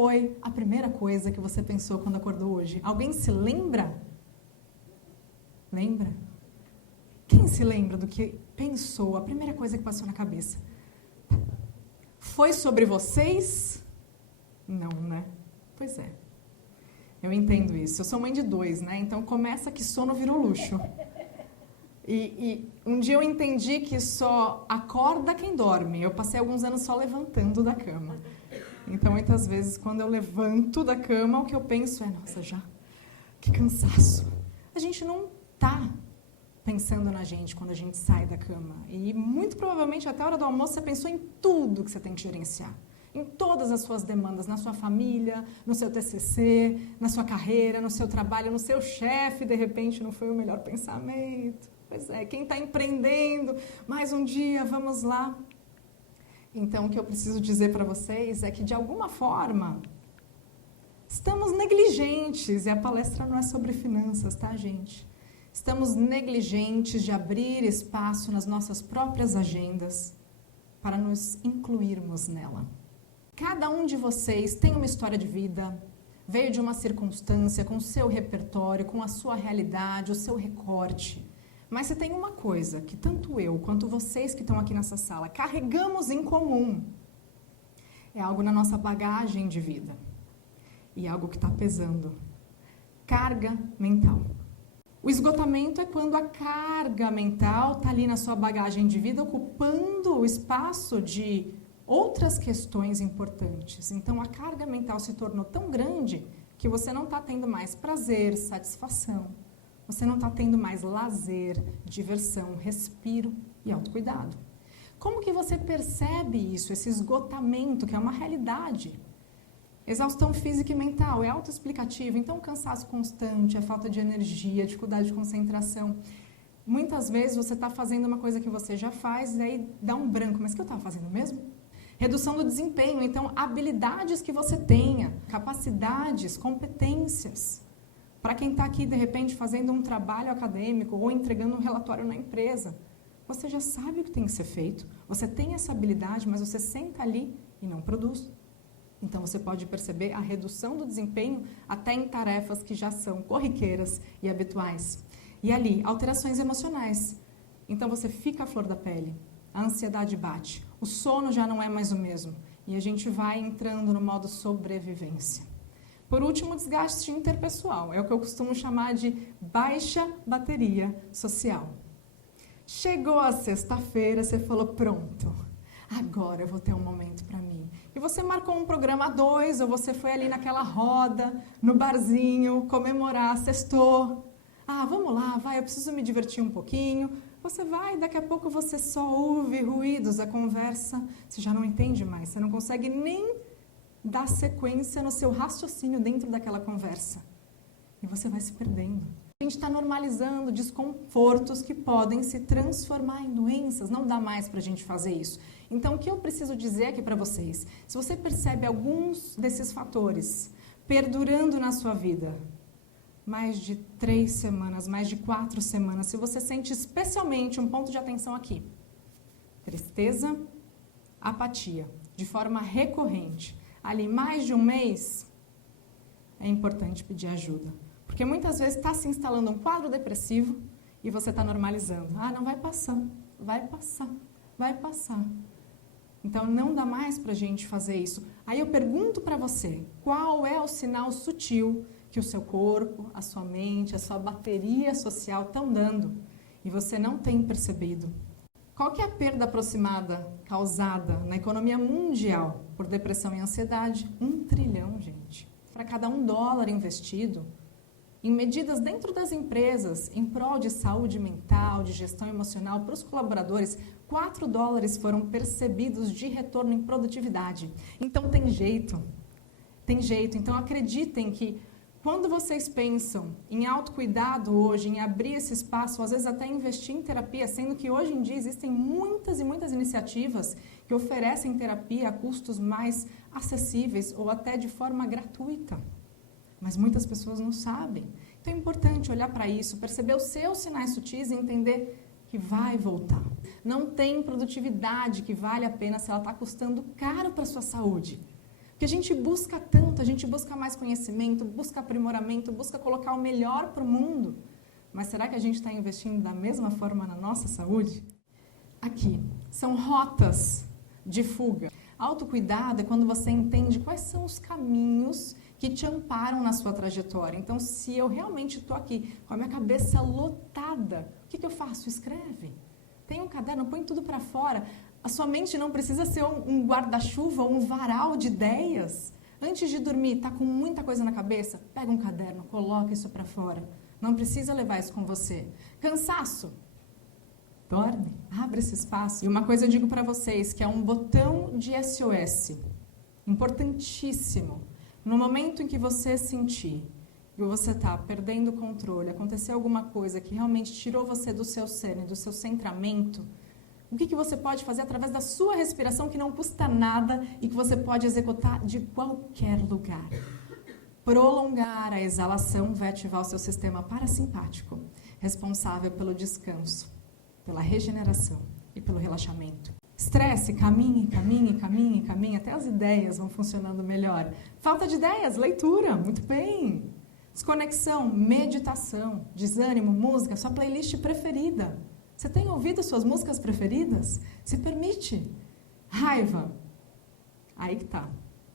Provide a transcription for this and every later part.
foi a primeira coisa que você pensou quando acordou hoje? Alguém se lembra? Lembra? Quem se lembra do que pensou, a primeira coisa que passou na cabeça? Foi sobre vocês? Não, né? Pois é. Eu entendo isso. Eu sou mãe de 2, né? Então começa que sono virou luxo. E um dia eu entendi que só acorda quem dorme. Eu passei alguns anos só levantando da cama. Então, muitas vezes, quando eu levanto da cama, o que eu penso é, nossa, já, que cansaço. A gente não tá pensando na gente quando a gente sai da cama. E, muito provavelmente, até a hora do almoço, você pensou em tudo que você tem que gerenciar. Em todas as suas demandas, na sua família, no seu TCC, na sua carreira, no seu trabalho, no seu chefe, de repente, não foi o melhor pensamento. Pois é, quem está empreendendo, mais um dia, vamos lá. Então, o que eu preciso dizer para vocês é que, de alguma forma, estamos negligentes, e a palestra não é sobre finanças, tá, gente? Estamos negligentes de abrir espaço nas nossas próprias agendas para nos incluirmos nela. Cada um de vocês tem uma história de vida, veio de uma circunstância, com o seu repertório, com a sua realidade, o seu recorte. Mas se tem uma coisa que tanto eu quanto vocês que estão aqui nessa sala carregamos em comum, é algo na nossa bagagem de vida. E algo que está pesando. Carga mental. O esgotamento é quando a carga mental está ali na sua bagagem de vida, ocupando o espaço de outras questões importantes. Então, a carga mental se tornou tão grande que você não está tendo mais prazer, satisfação. Você não está tendo mais lazer, diversão, respiro e autocuidado. Como que você percebe isso, esse esgotamento, que é uma realidade? Exaustão física e mental, é autoexplicativo. Então, cansaço constante, a falta de energia, dificuldade de concentração. Muitas vezes você está fazendo uma coisa que você já faz e aí dá um branco. Mas o que eu estava fazendo mesmo? Redução do desempenho. Então, habilidades que você tenha, capacidades, competências. Para quem está aqui, de repente, fazendo um trabalho acadêmico ou entregando um relatório na empresa, você já sabe o que tem que ser feito, você tem essa habilidade, mas você senta ali e não produz. Então, você pode perceber a redução do desempenho até em tarefas que já são corriqueiras e habituais. E ali, alterações emocionais. Então, você fica à flor da pele, a ansiedade bate, o sono já não é mais o mesmo e a gente vai entrando no modo sobrevivência. Por último, desgaste interpessoal, é o que eu costumo chamar de baixa bateria social. Chegou a sexta-feira, você falou, pronto, agora eu vou ter um momento para mim. E você marcou um programa a 2, ou você foi ali naquela roda, no barzinho, comemorar, sextou. Ah, vamos lá, vai, eu preciso me divertir um pouquinho. Você vai, daqui a pouco você só ouve ruídos, a conversa, você já não entende mais, você não consegue nem dar sequência no seu raciocínio dentro daquela conversa. E você vai se perdendo. A gente está normalizando desconfortos que podem se transformar em doenças. Não dá mais para a gente fazer isso. Então, o que eu preciso dizer aqui para vocês? Se você percebe alguns desses fatores perdurando na sua vida, mais de 3 semanas, mais de 4 semanas, se você sente especialmente um ponto de atenção aqui, tristeza, apatia, de forma recorrente, ali mais de um mês, é importante pedir ajuda. Porque muitas vezes está se instalando um quadro depressivo e você está normalizando. Ah, não vai passar, vai passar, vai passar. Então, não dá mais para a gente fazer isso. Aí eu pergunto para você, qual é o sinal sutil que o seu corpo, a sua mente, a sua bateria social estão dando e você não tem percebido? Qual que é a perda aproximada causada na economia mundial por depressão e ansiedade? 1 trilhão, gente. Para cada $1 investido em medidas dentro das empresas em prol de saúde mental, de gestão emocional para os colaboradores, $4 foram percebidos de retorno em produtividade. Então tem jeito, tem jeito. Então acreditem que quando vocês pensam em autocuidado hoje, em abrir esse espaço, às vezes até investir em terapia, sendo que hoje em dia existem muitas e muitas iniciativas que oferecem terapia a custos mais acessíveis ou até de forma gratuita. Mas muitas pessoas não sabem. Então é importante olhar para isso, perceber os seus sinais sutis e entender que vai voltar. Não tem produtividade que vale a pena se ela está custando caro para a sua saúde. Porque a gente busca tanto, a gente busca mais conhecimento, busca aprimoramento, busca colocar o melhor para o mundo. Mas será que a gente está investindo da mesma forma na nossa saúde? Aqui, são rotas de fuga. Autocuidado é quando você entende quais são os caminhos que te amparam na sua trajetória. Então, se eu realmente estou aqui com a minha cabeça lotada, o que eu faço? Escreve. Tem um caderno, põe tudo para fora. A sua mente não precisa ser um guarda-chuva, um varal de ideias. Antes de dormir, está com muita coisa na cabeça? Pega um caderno, coloca isso para fora. Não precisa levar isso com você. Cansaço? Dorme, abre esse espaço. E uma coisa eu digo para vocês, que é um botão de SOS, importantíssimo. No momento em que você sentir que você está perdendo o controle, aconteceu alguma coisa que realmente tirou você do seu cerne, do seu centramento, o que você pode fazer através da sua respiração, que não custa nada e que você pode executar de qualquer lugar? Prolongar a exalação vai ativar o seu sistema parasimpático, responsável pelo descanso, pela regeneração e pelo relaxamento. Estresse, caminhe, caminhe, caminhe, caminhe, até as ideias vão funcionando melhor. Falta de ideias, leitura, muito bem. Desconexão, meditação, desânimo, música, sua playlist preferida. Você tem ouvido suas músicas preferidas? Se permite. Raiva. Aí que tá.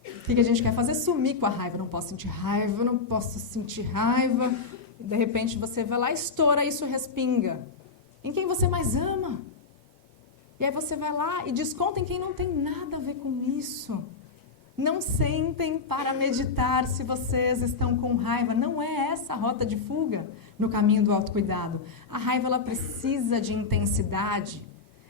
O que a gente quer fazer? Sumir com a raiva. Não posso sentir raiva, não posso sentir raiva. De repente você vai lá, estoura, isso respinga. Em quem você mais ama. E aí você vai lá e desconta em quem não tem nada a ver com isso. Não sentem para meditar se vocês estão com raiva. Não é essa a rota de fuga no caminho do autocuidado. A raiva, ela precisa de intensidade.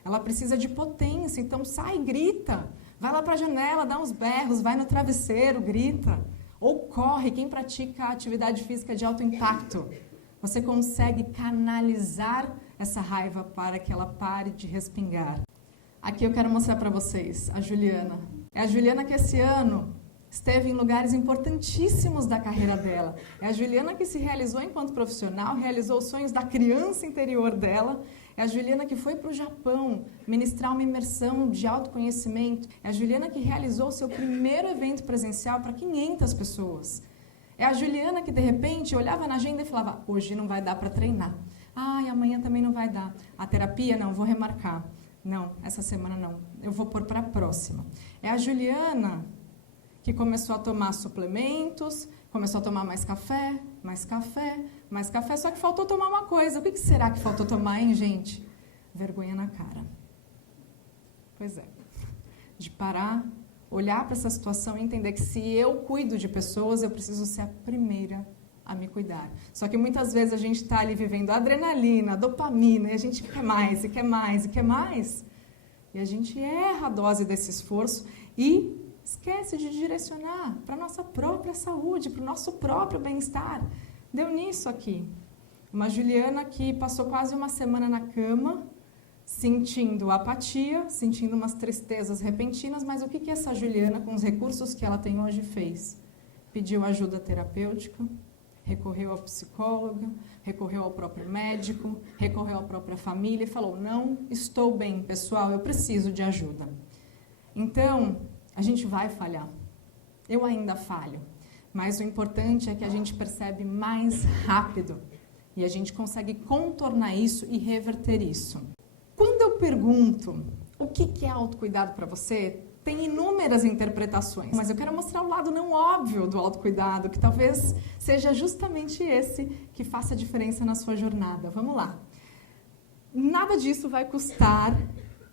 Ela precisa de potência. Então sai e grita. Vai lá para a janela, dá uns berros, vai no travesseiro, grita. Ou corre, quem pratica atividade física de alto impacto. Você consegue canalizar essa raiva para que ela pare de respingar. Aqui eu quero mostrar para vocês a Juliana. É a Juliana que esse ano esteve em lugares importantíssimos da carreira dela. É a Juliana que se realizou enquanto profissional, realizou os sonhos da criança interior dela. É a Juliana que foi para o Japão ministrar uma imersão de autoconhecimento. É a Juliana que realizou o seu primeiro evento presencial para 500 pessoas. É a Juliana que, de repente, olhava na agenda e falava, hoje não vai dar para treinar. Ai, amanhã também não vai dar. A terapia, não, vou remarcar. Não, essa semana não. Eu vou pôr para a próxima. É a Juliana que começou a tomar suplementos, começou a tomar mais café, mais café, mais café. Só que faltou tomar uma coisa. O que será que faltou tomar, hein, gente? Vergonha na cara. Pois é. De parar, olhar para essa situação e entender que se eu cuido de pessoas, eu preciso ser a primeira a me cuidar. Só que muitas vezes a gente está ali vivendo adrenalina, dopamina, e a gente quer mais, e quer mais, e quer mais. E a gente erra a dose desse esforço e esquece de direcionar para a nossa própria saúde, para o nosso próprio bem-estar. Deu nisso aqui. Uma Juliana que passou quase uma semana na cama, sentindo apatia, sentindo umas tristezas repentinas, mas o que essa Juliana, com os recursos que ela tem hoje, fez? Pediu ajuda terapêutica, recorreu ao psicólogo, recorreu ao próprio médico, recorreu à própria família e falou, não estou bem, pessoal, eu preciso de ajuda. Então, a gente vai falhar. Eu ainda falho. Mas o importante é que a gente percebe mais rápido e a gente consegue contornar isso e reverter isso. Quando eu pergunto o que é autocuidado para você, tem inúmeras interpretações, mas eu quero mostrar o lado não óbvio do autocuidado, que talvez seja justamente esse que faça a diferença na sua jornada. Vamos lá. Nada disso vai custar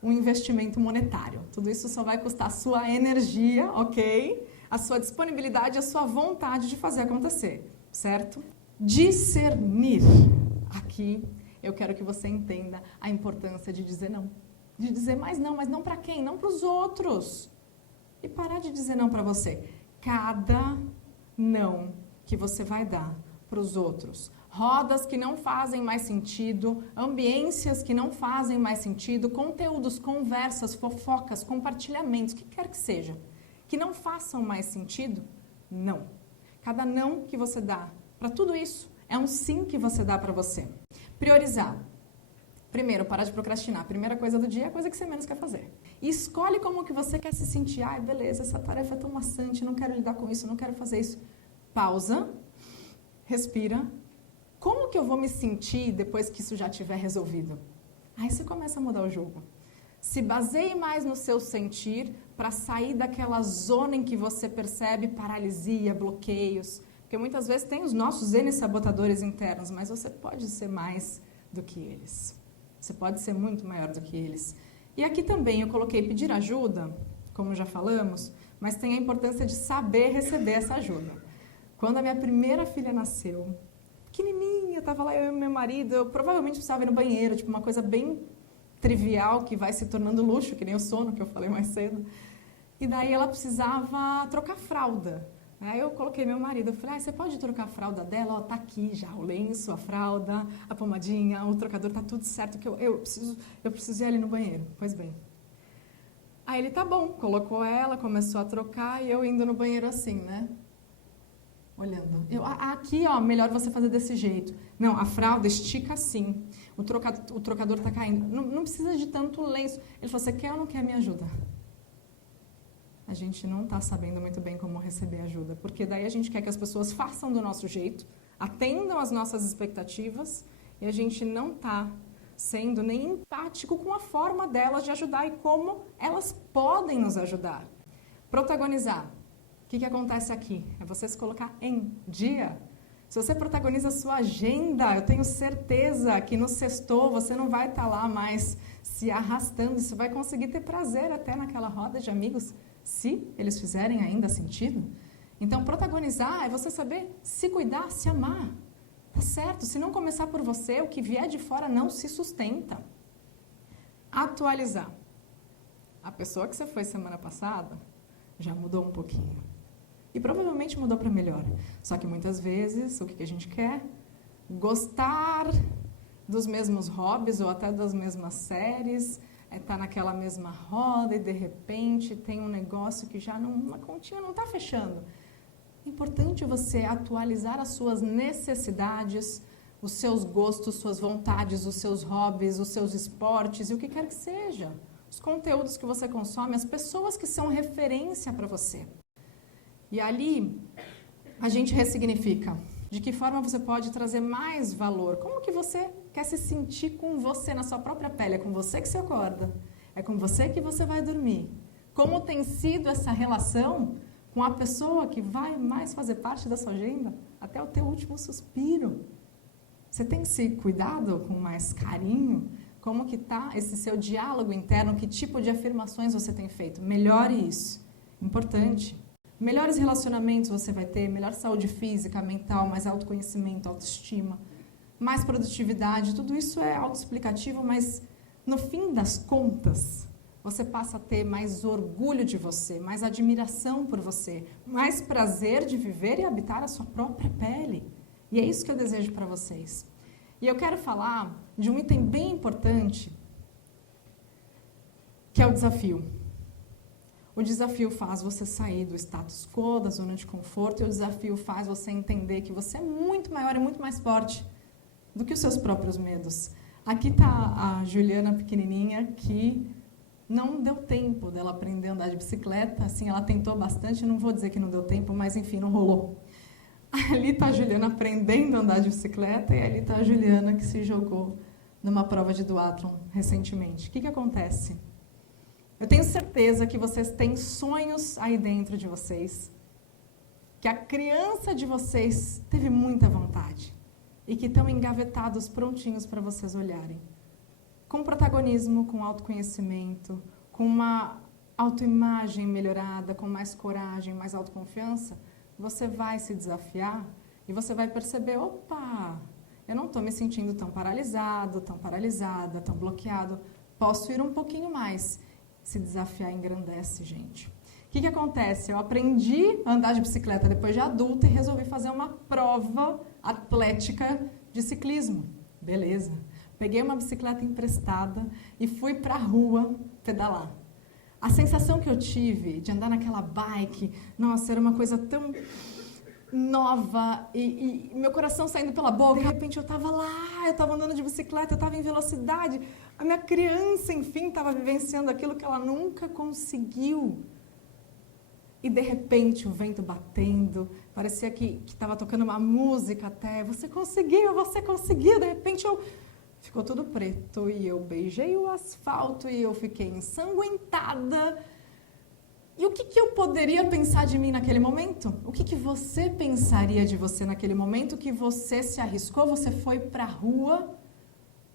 um investimento monetário. Tudo isso só vai custar a sua energia, ok? A sua disponibilidade, a sua vontade de fazer acontecer, certo? Discernir. Aqui eu quero que você entenda a importância de dizer não. De dizer mais não, mas não para quem? Não para os outros. E parar de dizer não para você. Cada não que você vai dar para os outros, rodas que não fazem mais sentido, ambiências que não fazem mais sentido, conteúdos, conversas, fofocas, compartilhamentos, o que quer que seja, que não façam mais sentido, não. Cada não que você dá para tudo isso é um sim que você dá para você. Priorizar. Primeiro, parar de procrastinar. A primeira coisa do dia é a coisa que você menos quer fazer. E escolhe como que você quer se sentir. Ai, beleza, essa tarefa é tão maçante, não quero lidar com isso, não quero fazer isso. Pausa, respira. Como que eu vou me sentir depois que isso já estiver resolvido? Aí você começa a mudar o jogo. Se baseie mais no seu sentir para sair daquela zona em que você percebe paralisia, bloqueios. Porque muitas vezes tem os nossos N-sabotadores internos, mas você pode ser mais do que eles. Você pode ser muito maior do que eles. E aqui também eu coloquei pedir ajuda, como já falamos, mas tem a importância de saber receber essa ajuda. Quando a minha primeira filha nasceu, pequenininha, estava lá eu e meu marido, eu provavelmente precisava ir no banheiro, tipo uma coisa bem trivial que vai se tornando luxo, que nem o sono que eu falei mais cedo. E daí ela precisava trocar fralda. Aí eu coloquei meu marido, eu falei, você pode trocar a fralda dela? Ó, tá aqui já, o lenço, a fralda, a pomadinha, o trocador, tá tudo certo, que eu preciso ir ali no banheiro. Pois bem. Aí ele, tá bom, colocou ela, começou a trocar e eu indo no banheiro assim, né? Olhando. Aqui, ó, melhor você fazer desse jeito. Não, a fralda estica assim. O trocador tá caindo. Não precisa de tanto lenço. Ele falou, você quer ou não quer minha ajuda? A gente não está sabendo muito bem como receber ajuda, porque daí a gente quer que as pessoas façam do nosso jeito, atendam às nossas expectativas, e a gente não está sendo nem empático com a forma delas de ajudar e como elas podem nos ajudar. Protagonizar. O que acontece aqui? É você se colocar em dia. Se você protagoniza a sua agenda, eu tenho certeza que no sextou você não vai estar lá mais se arrastando, você vai conseguir ter prazer até naquela roda de amigos, se eles fizerem ainda sentido. Então, protagonizar é você saber se cuidar, se amar. Tá certo? Se não começar por você, o que vier de fora não se sustenta. Atualizar. A pessoa que você foi semana passada já mudou um pouquinho. E provavelmente mudou para melhor. Só que muitas vezes, o que a gente quer? Gostar dos mesmos hobbies ou até das mesmas séries, tá naquela mesma roda e de repente tem um negócio que já uma continha não está fechando. É importante você atualizar as suas necessidades, os seus gostos, suas vontades, os seus hobbies, os seus esportes e o que quer que seja. Os conteúdos que você consome, as pessoas que são referência para você. E ali a gente ressignifica. De que forma você pode trazer mais valor? Como que você quer se sentir com você na sua própria pele? É com você que você acorda? É com você que você vai dormir? Como tem sido essa relação com a pessoa que vai mais fazer parte da sua agenda até o teu último suspiro? Você tem se cuidado com mais carinho? Como que está esse seu diálogo interno? Que tipo de afirmações você tem feito? Melhore isso. Importante. Melhores relacionamentos você vai ter, melhor saúde física, mental, mais autoconhecimento, autoestima, mais produtividade, tudo isso é autoexplicativo, mas no fim das contas, você passa a ter mais orgulho de você, mais admiração por você, mais prazer de viver e habitar a sua própria pele. E é isso que eu desejo para vocês. E eu quero falar de um item bem importante, que é o desafio. O desafio faz você sair do status quo, da zona de conforto, e o desafio faz você entender que você é muito maior e muito mais forte do que os seus próprios medos. Aqui está a Juliana pequenininha, que não deu tempo dela aprender a andar de bicicleta. Assim, ela tentou bastante, não vou dizer que não deu tempo, mas enfim, não rolou. Ali está a Juliana aprendendo a andar de bicicleta, e ali está a Juliana que se jogou numa prova de duatlon recentemente. O que acontece? Eu tenho certeza que vocês têm sonhos aí dentro de vocês, que a criança de vocês teve muita vontade e que estão engavetados, prontinhos para vocês olharem. Com protagonismo, com autoconhecimento, com uma autoimagem melhorada, com mais coragem, mais autoconfiança, você vai se desafiar e você vai perceber, opa, eu não estou me sentindo tão paralisado, tão paralisada, tão bloqueado, posso ir um pouquinho mais. Se desafiar engrandece, gente. O que acontece? Eu aprendi a andar de bicicleta depois de adulta e resolvi fazer uma prova atlética de ciclismo. Beleza. Peguei uma bicicleta emprestada e fui para a rua pedalar. A sensação que eu tive de andar naquela bike, nossa, era uma coisa tão nova e meu coração saindo pela boca. De repente eu estava lá, eu estava andando de bicicleta, eu estava em velocidade. A minha criança, enfim, estava vivenciando aquilo que ela nunca conseguiu. E de repente o vento batendo, parecia que estava tocando uma música até. Você conseguiu, você conseguiu. De repente ficou tudo preto e eu beijei o asfalto e eu fiquei ensanguentada. E o que eu poderia pensar de mim naquele momento? O que você pensaria de você naquele momento que você se arriscou, você foi para a rua,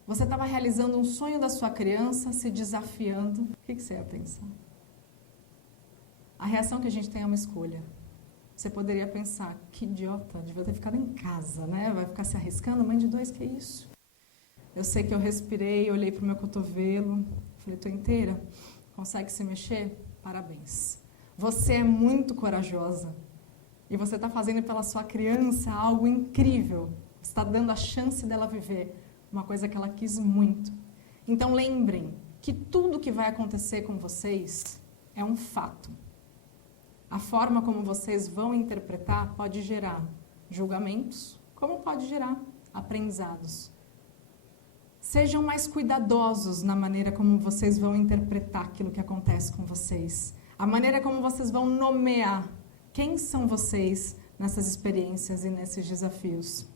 você estava realizando um sonho da sua criança, se desafiando? O que você ia pensar? A reação que a gente tem é uma escolha. Você poderia pensar, que idiota, devia ter ficado em casa, né? Vai ficar se arriscando? Mãe de dois, que é isso? Eu sei que eu respirei, olhei para o meu cotovelo, falei, tô inteira? Consegue se mexer? Parabéns. Você é muito corajosa. E você está fazendo pela sua criança algo incrível. Você está dando a chance dela viver uma coisa que ela quis muito. Então lembrem que tudo que vai acontecer com vocês é um fato. A forma como vocês vão interpretar pode gerar julgamentos, como pode gerar aprendizados. Sejam mais cuidadosos na maneira como vocês vão interpretar aquilo que acontece com vocês. A maneira como vocês vão nomear quem são vocês nessas experiências e nesses desafios.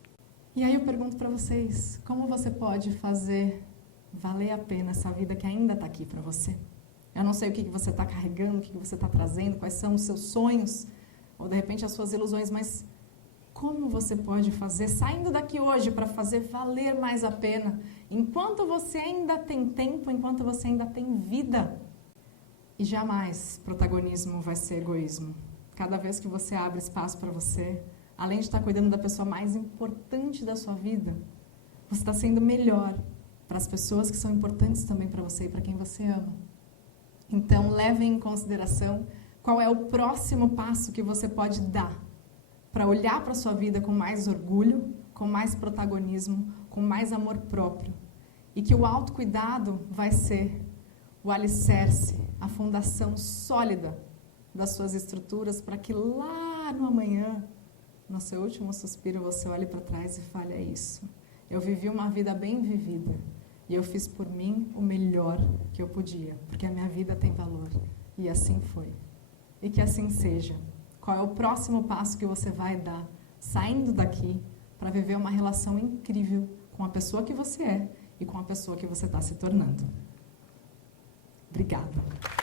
E aí eu pergunto para vocês, como você pode fazer valer a pena essa vida que ainda está aqui para você? Eu não sei o que você está carregando, o que você está trazendo, quais são os seus sonhos, ou de repente as suas ilusões, mas como você pode fazer, saindo daqui hoje, para fazer valer mais a pena, enquanto você ainda tem tempo, enquanto você ainda tem vida. E jamais protagonismo vai ser egoísmo. Cada vez que você abre espaço para você, além de estar cuidando da pessoa mais importante da sua vida, você está sendo melhor para as pessoas que são importantes também para você e para quem você ama. Então, levem em consideração qual é o próximo passo que você pode dar para olhar para a sua vida com mais orgulho, com mais protagonismo, com mais amor próprio. E que o autocuidado vai ser o alicerce, a fundação sólida das suas estruturas para que lá no amanhã, no seu último suspiro, você olhe para trás e fale, é isso. Eu vivi uma vida bem vivida. E eu fiz por mim o melhor que eu podia, porque a minha vida tem valor. E assim foi. E que assim seja. Qual é o próximo passo que você vai dar, saindo daqui, para viver uma relação incrível com a pessoa que você é e com a pessoa que você está se tornando? Obrigada.